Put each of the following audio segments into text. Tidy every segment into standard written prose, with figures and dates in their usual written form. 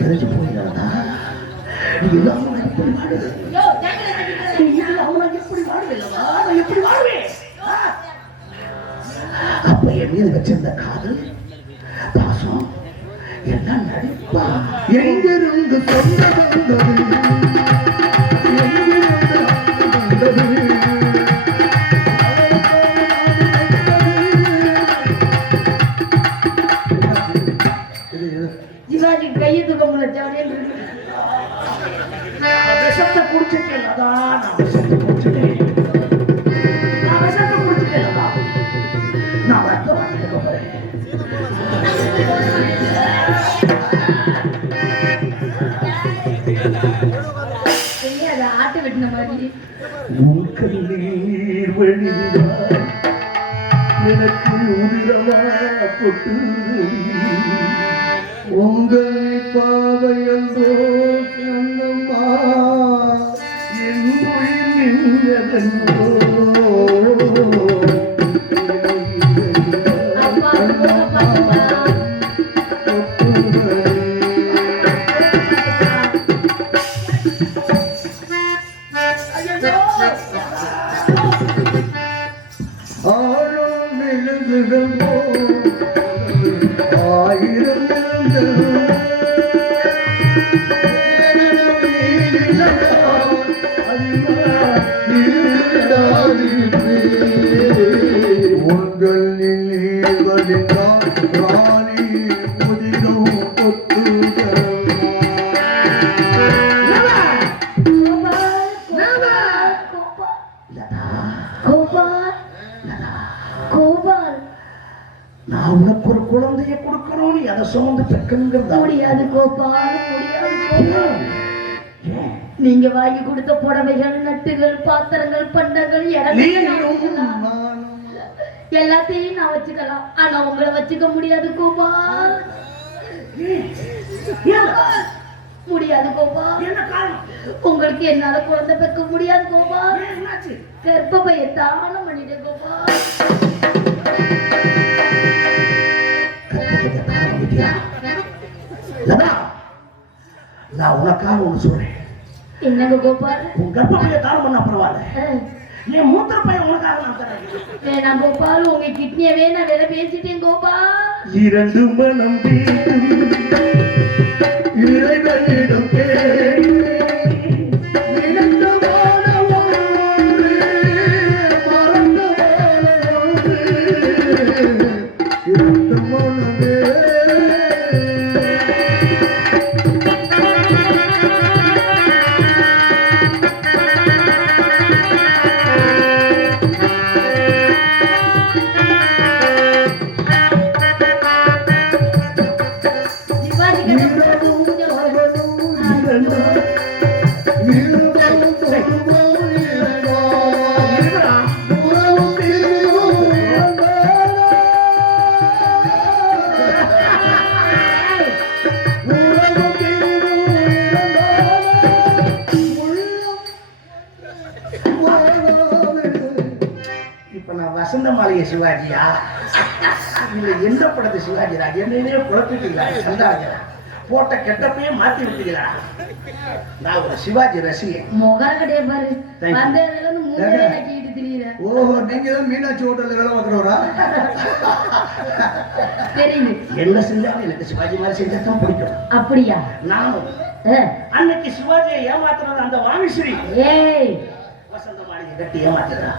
தெரிஞ்சு போயிடாதா நீ இல்லாம எப்படி வாழுது எப்படி வாழ்வேல்லவா நான் எப்படி வாழ்வேன் அப்ப என் மீது வச்சிருந்த காதல் பாசம் எல்லாம் நடிப்பா எங்கிருந்து சொந்தது கையத்துக்கு உங்களை ஜாலியில் விஷத்தை குடிச்சிட்டேன் அதான் நான் விஷத்தை குடிச்சிட்டேன் நான் விஷத்தை குடிச்சிட்டேன் நான் வந்து வாங்கிட்டு போறேன் ஆட்டு வெட்டின மாதிரி நீர் வழிந்தார் எனக்கு உதிரமா கொட்டு உங்கள் பாவையந்தோ சன்னம்மா என் உயிர் நின்றதோ நான் உனக்கு ஒரு குழந்தைய கொடுக்கணும் அதை சுமந்து பெக்கணுங்கிறது முடியாது கோபால் முடியாது. நீங்க வாங்கி கொடுத்த புடவைகள் நட்டுகள் பாத்திரங்கள் பண்டங்கள் எல்லாத்தையும் நான் வச்சுக்கலாம் ஆனா உங்களை வச்சுக்க முடியாது கோபால் முடியாது கோபால் உங்களுக்கு என்னால குழந்தை பெக்க முடியாது கோபால் கர்ப்பப்பையை தானம் பண்ணிட்டேன் கோபால் நான் உனக்காக ஒண்ணு சொல்றேன் என்னங்க கோபால் உன் கர்ப்பப்பையை தானம் பண்ண பரவாயில்ல என் மூத்திர பையன் உனக்காக நான் தரேன் வேணாம் கோபால் உங்க கிட்னியவே நான் வேலை பேசிட்டேன் கோபால் இரண்டு மனம் இறைவனிடம் வசந்த மாளிகை சிவாஜியா இல்ல எந்த படத்து சிவாஜிரா என்னையே குழப்பிட்டீங்களா சந்தாஜரா போட்ட கெட்டப்பையே மாத்தி விட்டீங்களா நான் ஒரு சிவாஜி ரசிகன் முகம் கிடையாது பாரு வந்ததுல இருந்து மூஞ்சில நக்கிட்டு திரியற ஓஹோ நீங்க தான் மீனாட்சி ஹோட்டல்ல வேலை பார்க்கறவரா தெரியுது என்ன செஞ்சாலும் எனக்கு சிவாஜி மாதிரி செஞ்சா தான் பிடிக்கும் அப்படியா நானும் அன்னைக்கு சிவாஜியை ஏமாத்துறது அந்த வாணிஸ்ரீ ஏய் வசந்த மாளிகை கட்டி ஏமாத்துறா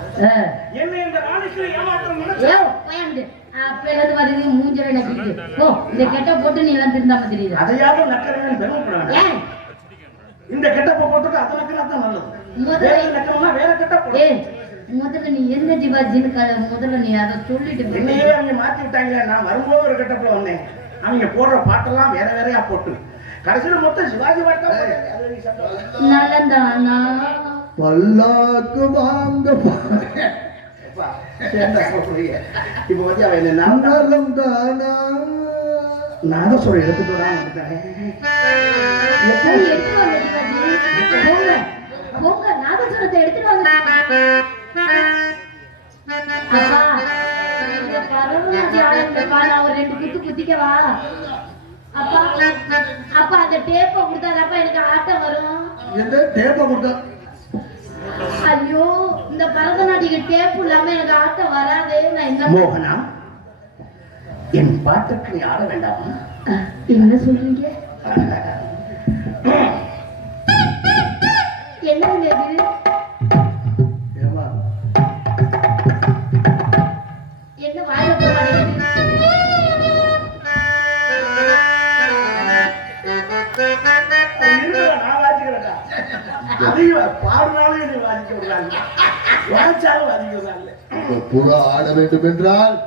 என்ன இந்த ராணிஸ்ரீ ஏமாத்துறது ஏய் பயந்து அப்பேலது வருது மூஞ்சல நக்கிட்டு போ இந்த கெட்ட போட்டு நீ எல்லாம் திருந்தாம தெரியுது அதையாவது நக்கறேன்னு பெருமைப்படாத ஏய் இந்த கெட்டப்ப போட்டுட்டு அத நக்கறா தான் நல்லது முதல்ல நக்கறனா வேற கெட்டப்ப ஏய் முதல்ல நீ எந்த ஜிவாஜின்னு முதல்ல நீ அத சொல்லிட்டு என்னையே அவங்க மாத்தி விட்டாங்க நான் வரும்போது ஒரு கெட்டப்பல வந்தேன் அவங்க போடுற பாட்டெல்லாம் வேற வேறையா போட்டு கடைசியில மொத்தம் சிவாஜி பாட்டா நலந்தானா பல்லாக்கு வாங்க இப்ப வந்து அவன் என்ன நலம் தானா நான் தான் சொல்றேன் எடுத்துட்டு வரான் போங்க நாதஸ்வரத்தை எடுத்துட்டு வாங்க அப்பா பரதநாட்டியம் ஆடுறதுப்பா, நான் ஒரு 2 குத்து குத்திக்கவா? அப்பா அப்பா அந்த டேப்பை கொடுத்தாதாப்பா எனக்கு ஆட்டம் வரும். எந்த டேப்பை கொடுத்தா? ஐயோ, இந்த பரதநாட்டிய டேப் இல்லாம எனக்கு ஆட்டம் வராதே. நான் என்ன மோகனா, என் பாட்டுக்கு நீ ஆட வேண்டாமா? என்ன சொல்றீங்க? என்னங்க இது? என்ன வாயில போறாங்க? பாடுனாலும் வாதிக்க விடுறாங்க, வாய்ச்சாலும் வாதிக்க விடுறாங்க. புறா ஆட வேண்டும் என்றால்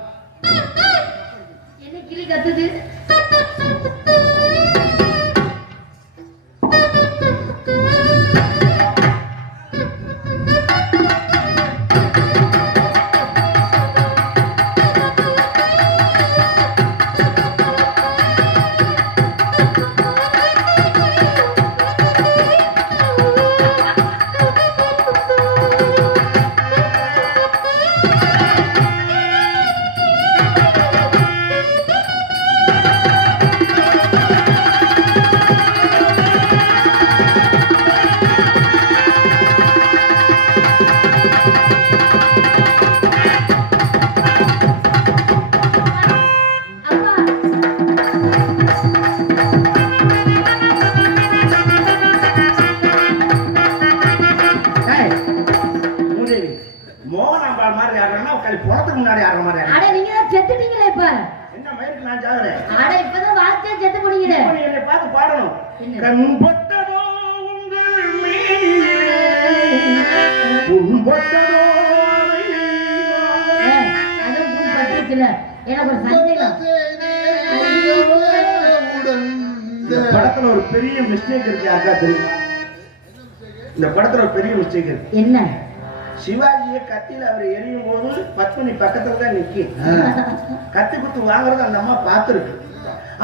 என்ன கிளி கத்துது? படத்துல ஒரு பெரிய மிஸ்டேக் இருக்கு. யாருக்கா தெரியுமா? இந்த படத்துல ஒரு பெரிய மிஸ்டேக் இருக்கு. என்ன? சிவாஜியை கத்தியில அவர் எரியும் போது பத்மினி பக்கத்துல தான் நிக்கி கத்தி குத்து வாங்குறது அந்த அம்மா பார்த்துருக்கு.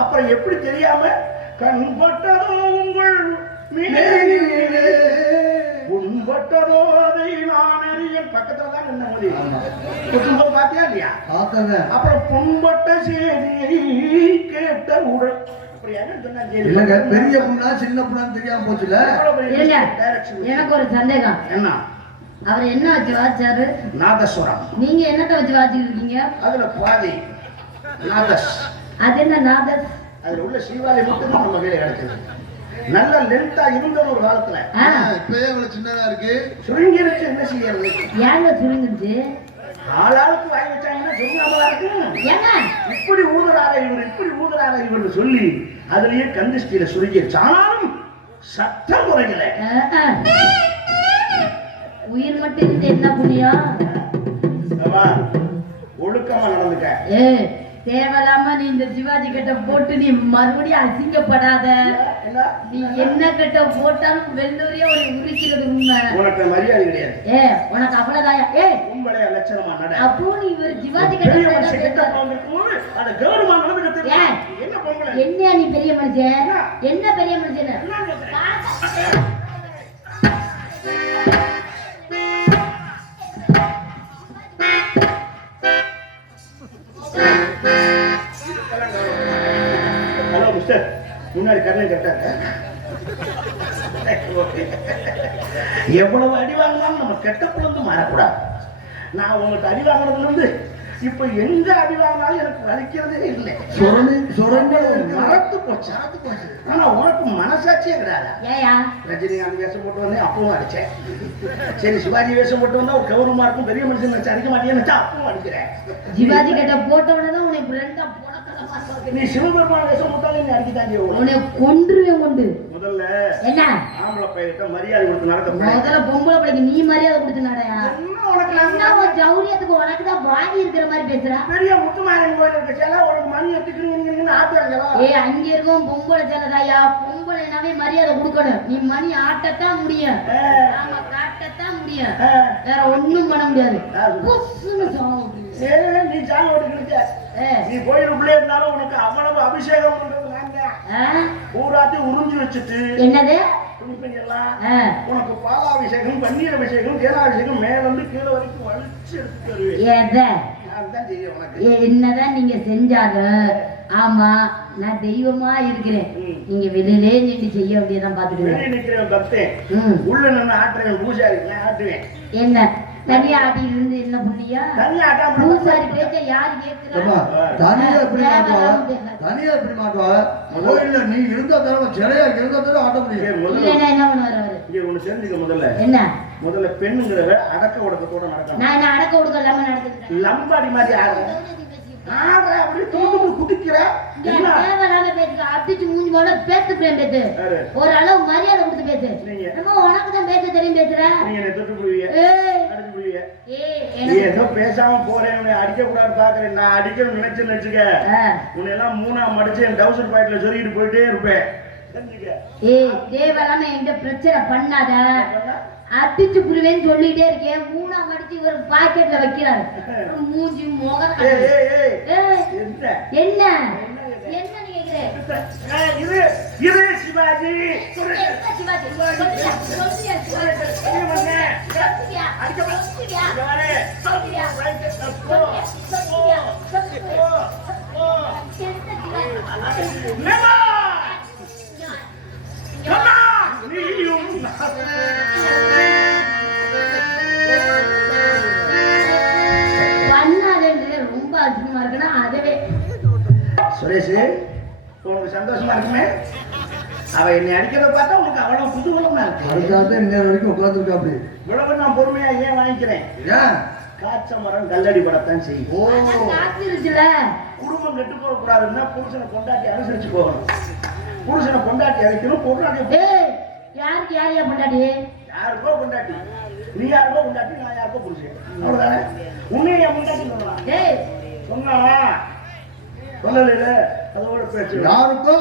அப்புறம் எப்படி தெரியாம கண் பட்டதோ உங்கள் உண்பட்டதோ அதை நான் அறிய பக்கத்துல தான் நின்ன முடியும். குத்தும்போது பாத்தியா இல்லையா? அப்புறம் புண்பட்ட செய்தியை கேட்ட உடல் பெரிய புண்ணா சின்ன புண்ணான்னு தெரியாம போச்சுல. எனக்கு ஒரு சந்தேகம். என்ன? அவர் என்ன வச்சு வாச்சாரு? நாதஸ்வரம். நீங்க என்னத்த வச்சு வாச்சிட்டு இருக்கீங்க? அதுல பாதி நாதஸ். அது என்ன நாதஸ்? அதுல உள்ள சீவாலை மட்டும் தான் நம்ம கையில கிடைச்சது. நல்ல லென்த்தா இருந்த ஒரு காலத்துல. இப்பவே இவ்வளவு சின்னதா இருக்கு. சுருங்கிருச்சு, என்ன செய்யறது? ஏங்க சுருங்கிருச்சு? ஆளாளுக்கு வாய் வச்சாங்கன்னா சுருங்காமலா இருக்கு. ஏங்க இப்படி ஊதுறார இவர், இப்படி ஊதுறார இவர் சொல்லி அதுலயே கந்திஷ்டியில சுருங்கிருச்சு. ஆனாலும் சட்டம் குறைக்கல. உயிர் மட்டும் இருந்து என்ன புண்ணியம்? ஒழுக்கமா நடந்துக்க. தேவையில்லாம நீ இந்த சிவாஜி கட்ட போட்டு நீ மறுபடியும் அசிங்கப்படாத. நீ என்ன கட்ட போட்டாலும் வெள்ளூரியா உனக்கு உரிக்கிறது உண்மை. உனக்கு மரியாதை கிடையாது. உனக்கு அவ்வளவுதாயா? உங்களே லட்சணமா நட. அப்போ நீ இவர் சிவாஜி கட்ட என்ன நீ பெரிய மனுஷன்? என்ன பெரிய மனுஷன்? ஹலோ மிஸ்டர், முன்னாடி கண்ணை கட்டாங்க. எவ்வளவு அடி வாங்கினாலும் நம்ம கெட்ட குழந்தை மாறக்கூடாது. நான் உங்கள்கிட்ட அடி வாங்கினதுல இருந்து இப்ப எங்க அடி வாங்கினாலும் எனக்கு வலிக்கிறதே இல்லை. மறத்து போச்சு. ஆனா உனக்கு மனசாட்சியே கிடையாது. ரஜினிகாந்த் வேஷம் போட்டு வந்தேன், அப்பவும் அடிச்சேன். சரி, சிவாஜி வேஷம் போட்டு வந்தா ஒரு கௌரவமா இருக்கும், பெரிய மனுஷன் நினைச்சு அடிக்க மாட்டேன்னு நினைச்சா அப்பவும் அடிக்கிறேன். சிவாஜி கிட்ட போட்டவனதான் உனக்கு நீ சிவபெருமான வேஷம் போட்டாலும் நீ அடிக்க தாண்டி உன்னை கொன்றுவேன். கொண்டு முதல்ல என்ன ஆம்பளை பையன்கிட்ட மரியாதை கொடுத்து நடக்க. முதல்ல பொம்பளை பிள்ளைக்கு நீ மரியாதை கொடுத்து நடயா. ஜௌரியத்துக்கு உனக்கு தான் வாங்கி இருக்கிற மாதிரி பேசுற. பெரிய முத்துமாரியன் கோயில் இருக்க சேலை உனக்கு மணி எடுத்துக்கணும் ஆட்டுறாங்களா? அங்க இருக்கும் பொம்பளை சேலைதாயா. பொம்பளைனாவே மரியாதை கொடுக்கணும். நீ மணி ஆட்டத்தான் முடியும், ஆமா காட்டத்தான் முடியும், வேற ஒண்ணும் பண்ண முடியாது. நீ சாமி ஓட்டுக்கிட்டு நீ கோயிலுக்குள்ளே இருந்தாலும் உனக்கு அவ்வளவு அபிஷேகம் பண்றது நான் பூராத்தையும் உறிஞ்சி வச்சுட்டு என்னது உனக்கு பாலாபிஷேகம், பன்னீர் அபிஷேகம், தேனாபிஷேகம் மேல இருந்து கீழே வரைக்கும் வலிச்சு எடுத்து தருவேன். அதுதான் தெரியும் உனக்கு. என்னதான் நீங்க செஞ்சாலும் ஆமா நான் தெய்வமா இருக்கிறேன். நீங்க வெளியிலே நின்று செய்ய வேண்டியதான் பாத்துக்கிறேன். வெளியே நிக்கிறேன் பக்தேன், உள்ள நின்று ஆட்டுறேன் பூசாரி, நான் ஆட்டுவேன். என்ன தனியா ஆட்டி இருந்து என்ன புண்ணியா? தனியா ஆட்டாம பூசாரி பேச்ச யாரு கேட்கிறா? தனியா எப்படி மாட்டுவாங்க? தனியா எப்படி மாட்டுவாங்க? கோயில்ல நீ இருந்தா தடவை சிலையா இருந்தா தடவை ஆட்ட முடியும். இல்லைன்னா என்ன பண்ணுவாரு அவரு? இங்க ஒண்ணு தெரிஞ்சுக்க முதல்ல. என்ன? முதல்ல பெண்ணுங்கிறவ அடக்க ஒடுக்கத்தோட நடக்கணும். நான் என்ன அடக்க ஒடுக்க இல்லாம நடந்துக்கிறேன்? லம்பாடி மாதிரி ஆடுறேன். ஆடுற அப்படி தூண்டு குதிக்கிற. தேவையில்லாம பேசுற. அடிச்சு மூஞ்சி போல பேத்து பேத்து. ஒரு அளவு மரியாதை கொடுத்து பேசு. நம்ம உனக்கு தான் பேச தெரியும் பேசுற. நீங்க என்ன தொட்டு புடுவீங்க? அடிச்சு புடுவீங்க. நீ ஏதோ பேசாம போறேன், உன்னை அடிக்க கூடாது பாக்குறேன். நான் அடிக்கணும்னு நினைச்சேன்னு வச்சுக்க, உன்னை எல்லாம் மூணா மடிச்சு என் டவுசர் பாக்கெட்ல சொருகிட்டு போயிட்டே இருப்பேன். தேவையில்லாம என்கிட்ட பிரச்சனை பண்ணாத. அடிச்சு புரிவேன்னு சொல்லிட்டே இருக்கேன். மூணா மடிச்சு ஒரு பாக்கெட்ல வைக்கிறாரு. மூஞ்சி முகம் என்ன என்ன நீ கேக்குற? இது சிவாஜி. ரொம்ப அதிகமா இருக்குன்னா அதவே சுரேஷ் உனக்கு சந்தோஷமா இருக்குமே. அவ என்னை அடிக்கிறத பார்த்தா உனக்கு அவ்வளவு புதுகுலமா இருக்கு. அதுக்காக இன்னும் வரைக்கும் உட்காந்துருக்கா அப்படி. இவ்வளவு நான் பொறுமையா ஏன் வாங்கிக்கிறேன்? காய்ச்ச மரம் கல்லடி படத்தான் செய்யும். குடும்பம் கெட்டு போக கூடாதுன்னா புருஷனை கொண்டாட்டி அனுசரிச்சு போகணும். புருஷனை கொண்டாட்டி அழைக்கணும். பொண்டாட்டி யாருக்கு யாரையா கொண்டாடி? யாருக்கோ கொண்டாட்டி. நீ யாருக்கோ கொண்டாட்டி, நான் யாருக்கோ புருஷன். அவ்வளவுதானே. உன்னையும் என் கொண்டாட்டி சொல்லலாம். சொன்னானா சொல்லல அதோட பேச்சு. யாருக்கோ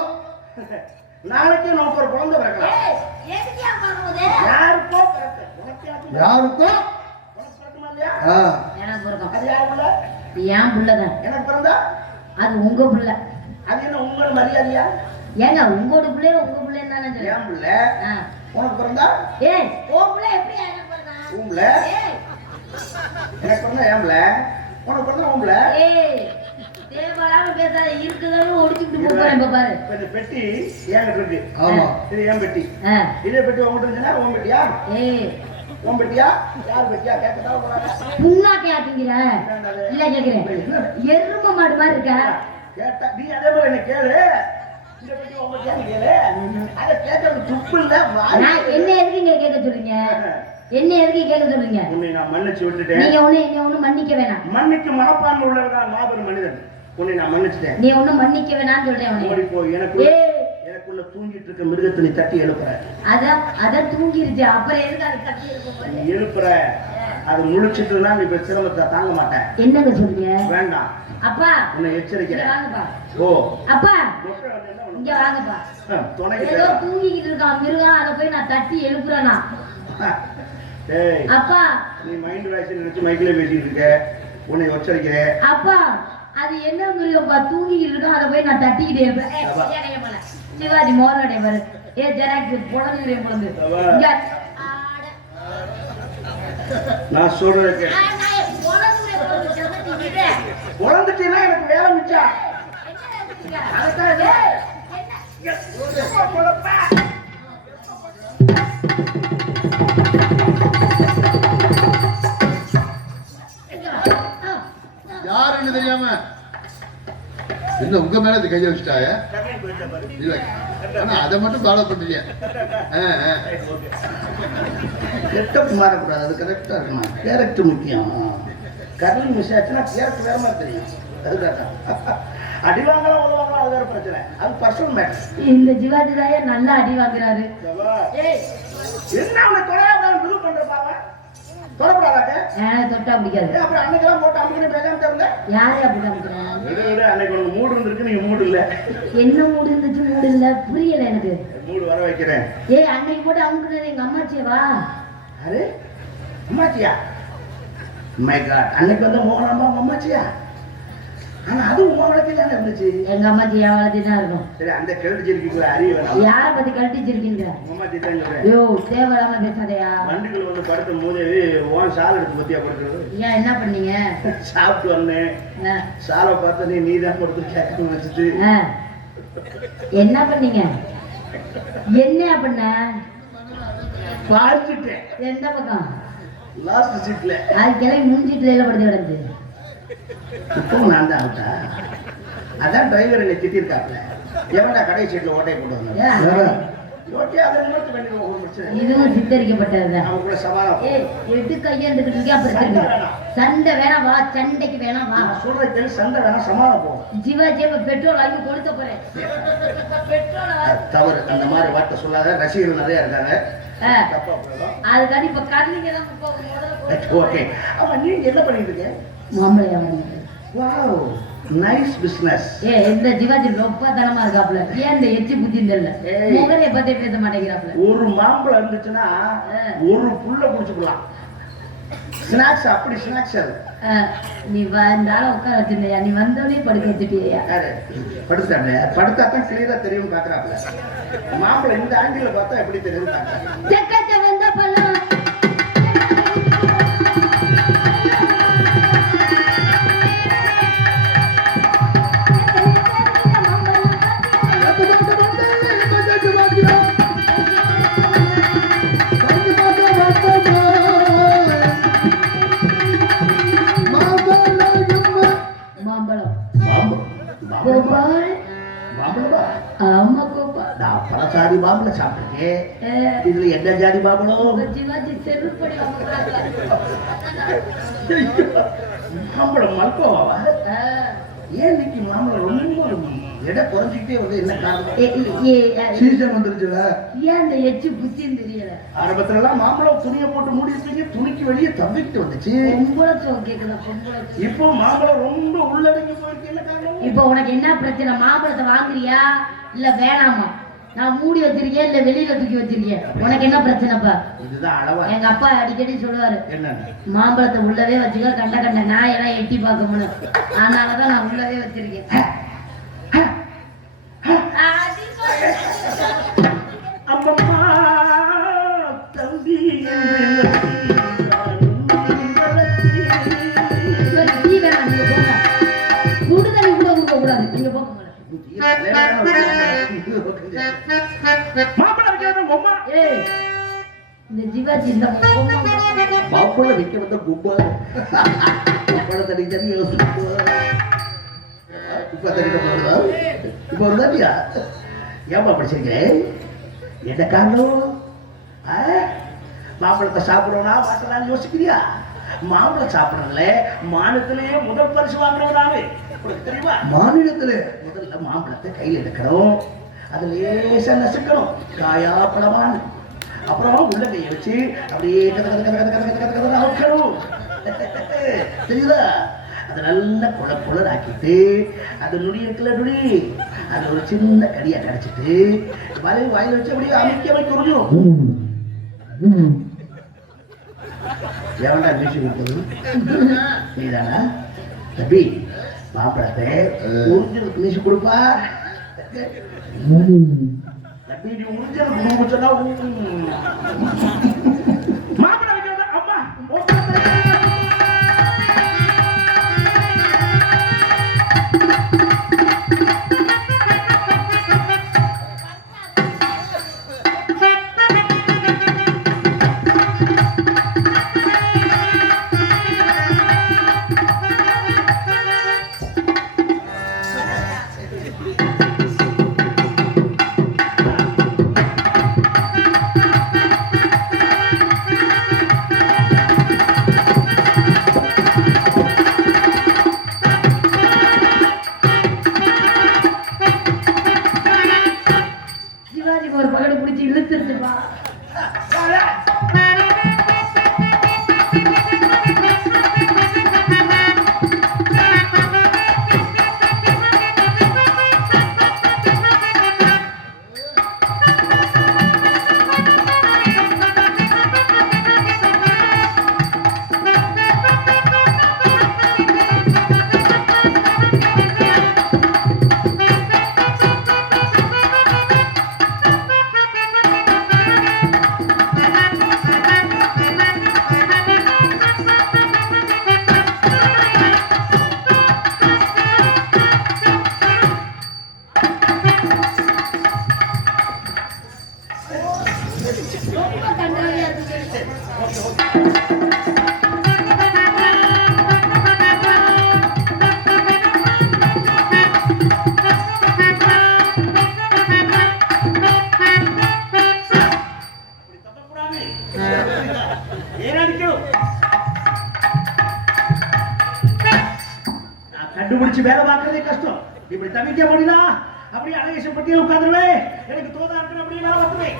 நாளைக்கு நமக்கு ஒரு குழந்தை பிறக்கலாம். யாருக்கோ யாருக்கோ என் புள்ளதான் எனக்கு பிறந்தா அது உங்க புள்ள. அது என்ன உங்களோட மரியாதையா? ஏங்க உங்களோட பிள்ளை உங்க பிள்ளைன்னு தானே சொல்றேன். என் பிள்ளை உனக்கு பிறந்தா உன் பிள்ளை எப்படி எனக்கு பிறந்தா? உன் பிள்ளை எனக்கு பிறந்தா என் பிள்ளை, உனக்கு பிறந்தா உன் பிள்ளை. தேவாலாம பேசாத இருக்குதாலும் ஒடிச்சுட்டு போறேன். இப்ப பாரு இந்த பெட்டி ஏன் இருக்கு. ஆமா இது ஏன் பெட்டி. இதே பெட்டி உங்ககிட்ட இருந்துச்சுன்னா உன் பெட்டியா? உன் பெட்டியா? யார் பெட்டியா? கேட்கதா புண்ணா கேட்டீங்கிற இல்ல கேக்குறேன். எரும மாடு மாதிரி இருக்க. கேட்டா நீ அதே மாதிரி என்ன கேளு. இந்த பெட்டி உன் பெட்டியான்னு கேளு. அதை கேட்கறது துப்பு இல்ல. என்ன எதுக்கு இங்க கேட்க சொல்றீங்க? என்ன எதுக்கு கேட்க சொல்றீங்க? உன்னை நான் மன்னிச்சு விட்டுட்டேன். நீங்க என்ன ஒண்ணு மன்னிக்க வேணாம். மன்னிக்கு மனப்பான்மை உள்ளவதான் மாபெரும் மனிதன். உன்னை நான் மன்னிச்சிட்டேன். நீ ஒண்ணு மன்னிக்க வேணாம்னு சொல்றேன். ஓடி போ. எனக்குள்ள தூங்கிட்டு இருக்க மிருகத்தை நீ தட்டி எழுப்புற. அத தூங்கிருச்சு. அப்புறம் எதுக்கு அதை தட்டி எழுப்புற? அது முழிச்சிட்டுனா நீ இப்ப சிரமத்தை தாங்க மாட்டேன். என்னங்க சொல்றீங்க? வேண்டாம் அப்பா, உன்னை எச்சரிக்கிறேன். வாங்கப்பா. ஓ அப்பா இங்க வாங்கப்பா. ஏதோ தூங்கிக்கிட்டு இருக்கான் மிருகம், அதை போய் நான் தட்டி எழுப்புறேனா? அப்பா நீ மைண்ட் வாய்ஸ் நினைச்சு மைக்ல பேசிட்டு இருக்க. உன்னை எச்சரிக்கிறேன். அப்பா அது என்ன மிருகப்பா தூங்கிக்கிட்டு இருக்கான், அதை போய் நான் தட்டிக்கிட்டே இருப்பேன். சிவாஜி மோகனுடைய பாரு. ஜெராக்ஸ் புடங்குறே புடந்து நான் சொல்றேன். உழந்துட்டீங்கன்னா எனக்கு வேலை மிச்சா. யாருன்னு தெரியாம என்ன உங்க மேல கைய வச்சுட்டாய? இல்ல ஆனா அதை மட்டும் ஃபாலோ பண்றீங்க. கெட்டப் மாறக்கூடாது. அது கரெக்டா இருக்கணும். கேரக்டர் முக்கியம். கரல் மிஸ் ஆச்சுன்னா கேரக்டர் வேற மாதிரி தெரியும். அதுக்காக அடி வாங்கலாம் உதவாங்கலாம் அது வேற பிரச்சனை. அது பர்சனல் மேட்டர். இந்த சிவாஜி தாயே நல்லா அடி வாங்குறாரு. என்ன அவனை தொடாதான் இது பண்றப்பாங்க. தொடக்கூடாதாக்க? தொட்டா பிடிக்காது. அப்புறம் அன்னைக்கெல்லாம் போட்டு அமுக்கிட்டு பேசாம தரல. யாரே அப்படி காமிக்கிறான்? விட அன்னைக்கு உனக்கு மூடு இருந்திருக்கு, நீங்க மூடு இல்ல. என்ன மூடு இருந்துச்சு? மூடு இல்ல. புரியல எனக்கு. மூடு வர வைக்கிறேன். அன்னைக்கு போட்டு அமுக்குறது எங்க அம்மாச்சியவா? அரே அம்மாச்சியா? மை காட், அன்னைக்கு வந்து மோகனம்மா அம்மாச்சியா? ஆனா அது உன் வழக்கில் தானே இருந்துச்சு. எங்க அம்மாச்சி என் வளர்த்தி தான் இருக்கும். சரி அந்த கழட்டிச்சிருக்கீங்க அறிவு வேணாம். யாரை பத்தி கழட்டிச்சிருக்கீங்க? அம்மாச்சி தான் சொல்றேன். ஐயோ தேவையில்லாம பேசாதையா. வண்டிக்குள்ள வந்து படுத்தும் போது ஓன் சால் எடுத்து பத்தியா படுக்கிறது. ஏன் என்ன பண்ணீங்க? சாப்பிட்டு வந்தேன். சாலை பார்த்து நீ தான் படுத்து கேட்கணும்னு வச்சுட்டு என்ன பண்ணீங்க? என்ன பண்ண? பார்த்துட்டேன். எந்த பக்கம்? லாஸ்ட் சீட்ல. அது கிளம்பி முன்சீட்ல எல்லாம் படுத்து கிடந்து. இப்போ நான் தான் அவுட்டா. அதான் டிரைவர் என்னை திட்டிருக்காப்ல. எவன்டா கடைசி சீட்ல ஓட்டையை கொண்டு வந்தேன். ஓகே அதை நிமிர்த்த வேண்டிய ஒரு பிரச்சனை. இதுவும் சித்தரிக்கப்பட்டதுதான். அவங்களுக்குள்ள சவாலம். எது கையெழுந்துக்கிட்டு அப்புறம் சண்டை வேணாம் வா, சண்டைக்கு வேணாம் வா. சொல்ற கேள்வி சண்டை வேணாம் சமாளம் போகும். ஜீவாஜி பெட்ரோல் வாங்கி கொடுத்த போறேன். தவறு அந்த மாதிரி வார்த்தை சொல்லாத. ரசிகர்கள் நிறைய இருக்காங்க. அதுக்காண்டி இப்ப கண்ணுங்க தான் ஓகே. ஆமா நீங்க என்ன பண்ணிட்டு இருக்கீங்க? மாம்பழம். Wow nice business. இந்த ஜீவாஜி ரொம்ப தரமா இருக்காப்ல. ஏன் இந்த எச்சி புத்தி தெரியல. முகரைய பத்தி பேச மாட்டேங்கிறாப்ல. ஒரு மாம்பழம் இருந்துச்சுன்னா ஒரு புல்ல குடிச்சுக்கலாம். ஸ்நாக்ஸ் அப்படி ஸ்நாக்ஸ் அது. நீ வந்தாலும் உட்கார வச்சிருந்தியா? நீ வந்தோடனே படுக்க வச்சுட்டியா? படுத்தாங்க. படுத்தா தான் கிளியரா தெரியும் பாக்குறாப்ல. மாம்பழம் இந்த ஆங்கில பார்த்தா எப்படி தெரியும் பாக்குறாங்க. வந்தா பண்ணலாம். ஆமா கோபா. நான் பல சாதி மாம்பழம் சாப்பிட்டுருக்கேன். இதுல என்ன ஜாதி மாம்பழம்? ஜீவாஜி செருப்படி மாம்பழம் மல்கோவாவா? ஏன் இன்னைக்கு மாம்பழம் ரொம்ப எடை குறைஞ்சிக்கிட்டே வந்து என்ன காரணம்? சீசன் வந்துருச்சுல. ஏன் அந்த எச்சு புத்தின்னு தெரியல. ஆரம்பத்துல எல்லாம் மாம்பழம் துணியை போட்டு மூடி வச்சீங்க. துணிக்கு வெளியே தவிக்கிட்டு வந்துச்சு. இப்போ மாம்பழம் ரொம்ப உள்ளடங்கி போயிருக்கு. என்ன காரணம்? இப்போ உனக்கு என்ன பிரச்சனை? மாம்பழத்தை வாங்குறியா இல்ல வேணாமா? நான் மூடி வச்சிருக்கேன் இல்ல வெளியில தூக்கி வச்சிருக்கேன். உனக்கு என்ன பிரச்சனைப்பா? இதுதான் அளவா. எங்க அப்பா அடிக்கடி சொல்லுவாரு, என்ன மாம்பழத்தை உள்ளவே வச்சுக்க, கண்ட கண்ட நாயெல்லாம் எட்டி பார்க்க முடியும். அதனாலதான் நான் உள்ளவே வச்சிருக்கேன். அம்மம்மா தம்பி கூடுதல் கூட கொடுக்க கூடாது. நீங்க போங்க. இந்த ஜீவாஜி இந்த மாப்பிள்ள விற்க வந்த குப்பா மாப்பிள்ள தனி தனி குப்பா தனிக்க போறதா? இப்ப ஒரு தாட்டியா ஏமா படிச்சிருக்கேன்? என்ன காரணம்? மாம்பழத்தை சாப்பிடணும்னா மாட்டலாம் யோசிக்கிறியா? மாம்பழம் சாப்பிடறதுல மாநிலத்திலேயே முதல் பரிசு வாங்குறவனாவே தெரியுமா? மாநிலத்திலே முதல்ல மாம்பழத்தை கையில் எடுக்கணும். அது லேசா நசுக்கணும். காயா பழமான அப்புறம் உள்ள கையை வச்சு அப்படியே அவுக்கணும். தெரியுதா? அதை நல்லா குளர் ஆக்கிட்டு அந்த நுடி இருக்குல்ல நுடி, அது ஒரு சின்ன கடியா கிடைச்சிட்டு வாயில வச்சு அப்படியே அமைக்க வைக்கணும். எவன்டா மியூசிக் கொடுத்தது? நீதானா? தம்பி மாம்பழத்தை உறிஞ்சல் மியூசிக் கொடுப்பா. தம்பி நீ உறிஞ்சல் கொடுக்க சொன்னா மாம்பழம் வைக்கிறது அம்மா பிடிச்சி வேலை பார்க்கறதே கஷ்டம். இப்படி தவிக்க முடியல அப்படி அழகேசன் பட்டியல் உட்காந்துருவேன். எனக்கு தோதா இருக்கு அப்படி நான் வந்துருவேன்.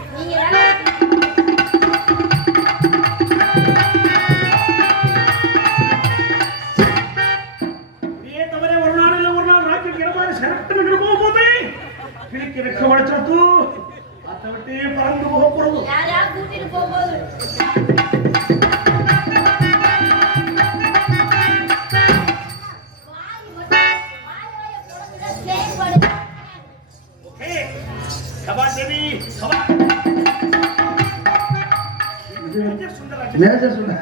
நீயே தவிர ஒரு நாள் இல்ல ஒரு நாள் ராக்கெட் இடமாறு செலக்ட் போகும்போது கிளிக்கு ரெக்க வளைச்சது அதை விட்டு பறந்து போக போறது. யாரா கூட்டிட்டு போகும்போது மேஜர் சொன்ன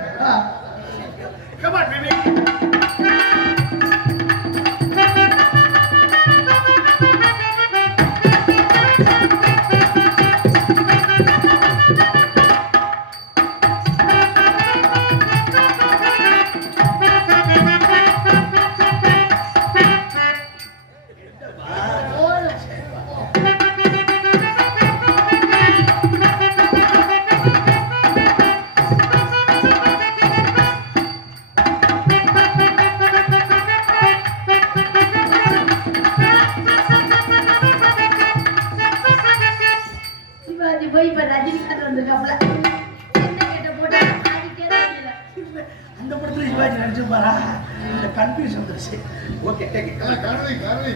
போய் இப்ப ரஜினிகாந்த் வந்திருக்காப்ல. என்ன கேட்ட போட்டா அந்த படத்துல சிவாஜி நடிச்சிருப்பாரா? இந்த கன்ஃபியூஸ் வந்துருச்சு. ஓகே காரணி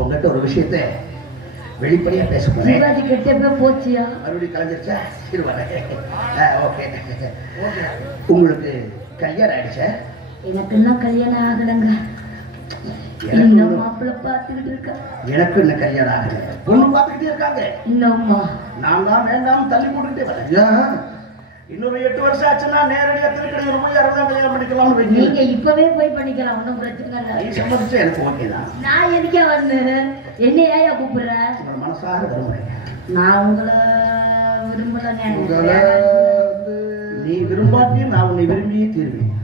உங்ககிட்ட ஒரு விஷயத்தை வெளிப்படையா பேச போறேன். சிவாஜி கிட்ட போச்சியா மறுபடியும் கலைஞ்சிருச்சா? ஓகே உங்களுக்கு கல்யாணம் ஆயிடுச்சா? எனக்கு இன்னும் கல்யாணம் ஆகலங்க. இன்னும் மாப்பிள்ளை பார்த்துக்கிட்டு இருக்கா. எனக்கு இன்னும் கல்யாணம் ஆகல. பொண்ணு பார்த்துக்கிட்டே இருக்காங்க. இன்னும்மா நான் தான் வேண்டாம் தள்ளி போட்டுக்கிட்டே வரேன். இன்னொரு 8 வருஷம் ஆச்சுன்னா நேரடியா திருக்கடையூர் போய் 60 கல்யாணம் பண்ணிக்கலாம்னு வைங்க. நீங்க இப்பவே போய் பண்ணிக்கலாம், ஒன்றும் பிரச்சனை இல்லை. நீ சம்மதிச்சா எனக்கு ஓகே தான். நான் எதுக்கே வந்தேன்? என்னையா கூப்பிடுறேன்? உங்களை மனசார விரும்புறேன். நான் உங்களை விரும்பலன்னு நீ விரும்பாட்டி நான் உன்னை விரும்பியே தீர்வேன்.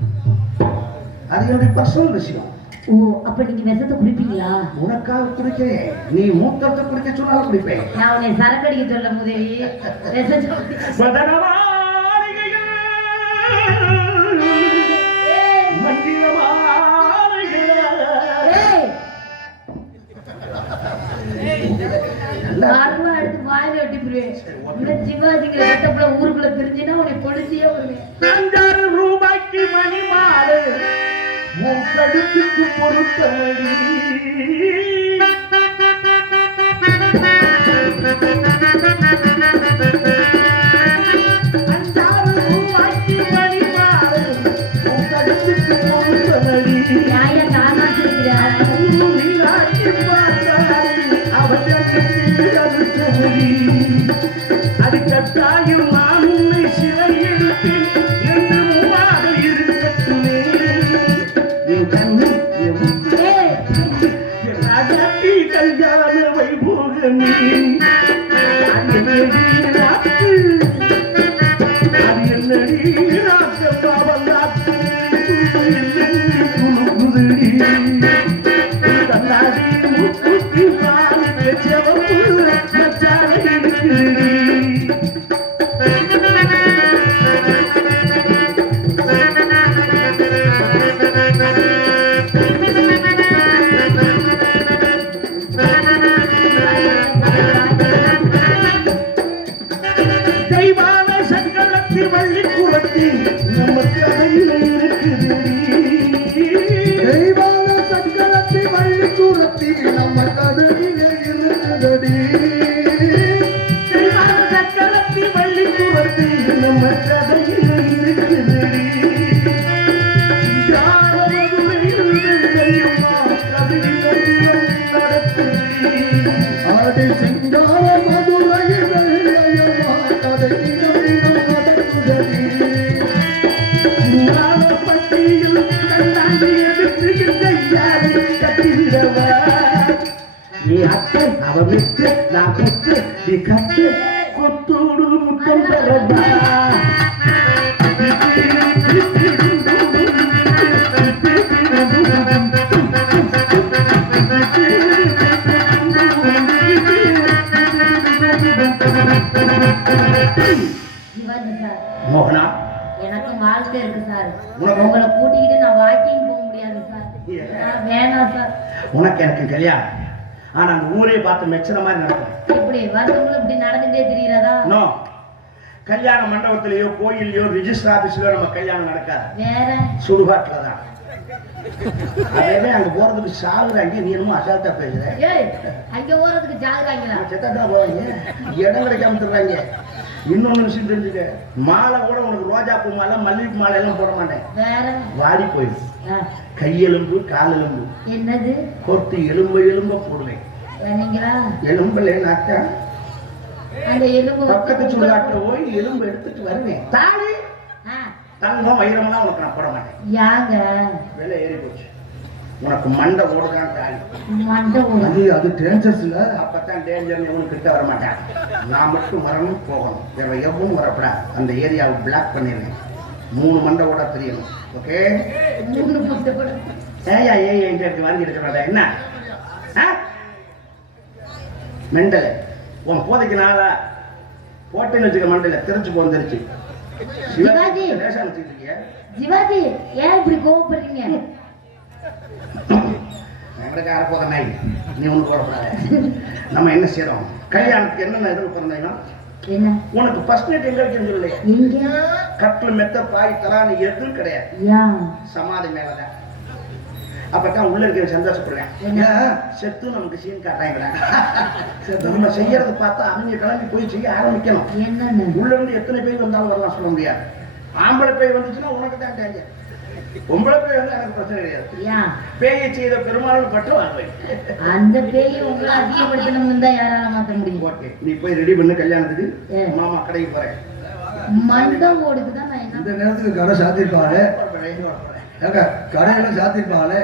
அது என்னுடைய பர்சனல் விஷயம். ஓ, அப்ப நீங்க விஷத்தை குடிப்பீங்களா? உனக்காக குடிக்கிறேன். நீ மூத்தத்தை குடிக்க சொன்னாலும் குடிப்பேன். நான் உன்னை சரக்கடிக்க சொல்ல முதலி எடுத்து வாயில வெட்டி சிவாஜிங்கிற கட்டப்புல ஊருக்குள்ள தெரிஞ்சுன்னா உன்னை பொழுதியே வருவேன். ரூபாய்க்கு மணி மாலை கடுப்புக்கு பொறுத்தமடி அது கட்டாயம் நான் உன்னை சிலை எடுப்பேன் என்று மூவாக இருக்கட்டுமே. ராஜாத்தி கல்யாண வைபோகமே அது என்னடி ராஜபாவம் நாட்டு குழுகுதடி கண்ணாடி முக்குத்தி பாலிக்க செவப்பு மச்சான இருக்குடி. Bye. அவ விட்டு நான் குத்து நீ கத்து கொத்தோடு முத்தம் பெறதா மோகனா எனக்கு வாழ்க்கை இருக்கு சார். உங்களை கூட்டிக்கிட்டு நான் வாக்கிங் போக முடியாது சார். வேணாம் சார். உனக்கு எனக்கு கல்யாணம் ஆனா அந்த ஊரே பார்த்து மெச்சுற மாதிரி நடக்கும். இப்படி வருஷங்களும் இப்படி நடந்துட்டே தெரியுறதா? நோ, கல்யாண மண்டபத்திலேயோ கோயிலையோ ரிஜிஸ்டர் ஆபீஸ்லயோ நம்ம கல்யாணம் நடக்காது. வேற சுடுகாட்டுல தான். அதே அங்க போறதுக்கு சாகுறாங்க. நீ என்னமோ அசால்ட்டா பேசுற. ஏய், அங்க போறதுக்கு சாகுறாங்களா? செத்தாதான் போவாங்க. இடம் கிடைக்காம தர்றாங்க. இன்னொன்னு விஷயம் தெரிஞ்சுக்க, மாலை கூட உனக்கு ரோஜா பூ மாலை மல்லிகை மாலை எல்லாம் போட மாட்டேன். வேற வாடி போயிடும். கையெலும்பு கால் எலும்பு என்னது கொத்து எலும்பு எலும்ப போடுவேன். நீங்களா எலும்புல நாட்டா அந்த எலும்பு பக்கத்து சுடுகாட்டுல போய் எலும்பு எடுத்துட்டு வருவேன். தாலி தங்கம் வைரமெல்லாம் உனக்கு நான் போட மாட்டேன். யாங்க விலை ஏறி போச்சு. உனக்கு மண்டை ஓடுதான் தாலி. மண்டை அது அது டேஞ்சர்ஸ் இல்ல. அப்பதான் டேஞ்சர். உனக்கு கிட்ட வர மாட்டான். நான் மட்டும் வரணும் போகணும். வேற எவ்வளவும் வரப்படாது. அந்த ஏரியாவை பிளாக் பண்ணிடுவேன். 3 மண்டை ஓட தெரியணும். ஓகே? ஏயா என்கிட்ட வாங்கி இருக்கிறாடா என்ன மெண்டல் உன் போதைக்கு நாளா போட்டேன்னு வச்சுக்க மண்டல திருச்சி போந்துருச்சு. சிவாஜி ரேஷன் வச்சுக்கிட்டியா? சிவாஜி ஏன் இப்படி கோவப்படுறீங்க? எங்களுக்கு யார நாய் நீ ஒண்ணு போடக்கூடாது. நம்ம என்ன செய்யறோம்? கல்யாணத்துக்கு என்னென்ன எதிர்பார்த்தீங்கன்னா என்ன உனக்கு ஃபர்ஸ்ட் நைட் எங்க இருக்குன்னு சொல்லு. எங்க? கட்டில் மெத்த பாய் தலான்னு எதுவும் கிடையாது. சமாதி மேலதான். அப்பதான் உள்ள இருக்க சந்தோஷப்படுறேன். செத்து நமக்கு சீன் காட்டாங்களா? நம்ம செய்யறது பார்த்தா அவங்க கிளம்பி போய் செய்ய ஆரம்பிக்கணும். என்ன உள்ள இருந்து எத்தனை பேர் வந்தாலும் வரலாம் சொல்ல முடியாது. ஆம்பளை பேய் வந்துச்சுன்னா உனக்கு தான் டேஞ்சர். பொம்பளை பேய் வந்து எனக்கு பிரச்சனை கிடையாது. பேயை செய்த பெருமாள் பட்டு வாழ்வை. அந்த பேயை உங்களை அதிகப்படுத்தணும் தான் யாரால மாற்ற முடியும். ஓகே, நீ போய் ரெடி பண்ணு கல்யாணத்துக்கு. மாமா கடைக்கு போறேன். மண்டபம் ஓடுக்குதான் நான் இந்த நேரத்துக்கு கடை சாத்திருப்பாங்க. கடையெல்லாம் சாத்திருப்பாங்களே.